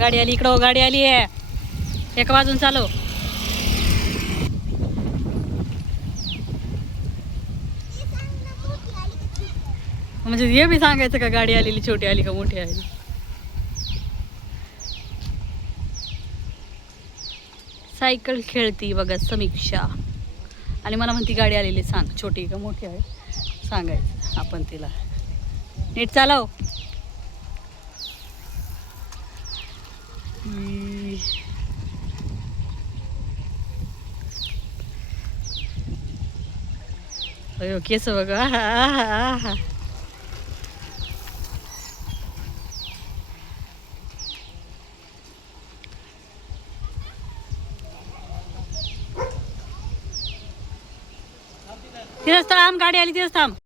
गाडी आली इकडं, गाडी आली आहे. एका बाजून चालव. म्हणजे हे बी सांगायचं का गाडी आलेली छोटी आली का मोठी आली. सायकल खेळती बघा समीक्षा आणि मला म्हणती गाडी आलेली सांग छोटी का मोठी आहे. सांगायचं आपण तिला. नीट चालव. अयो केस बघा. तिथंच थांब, गाडी आली तिथंच थांब.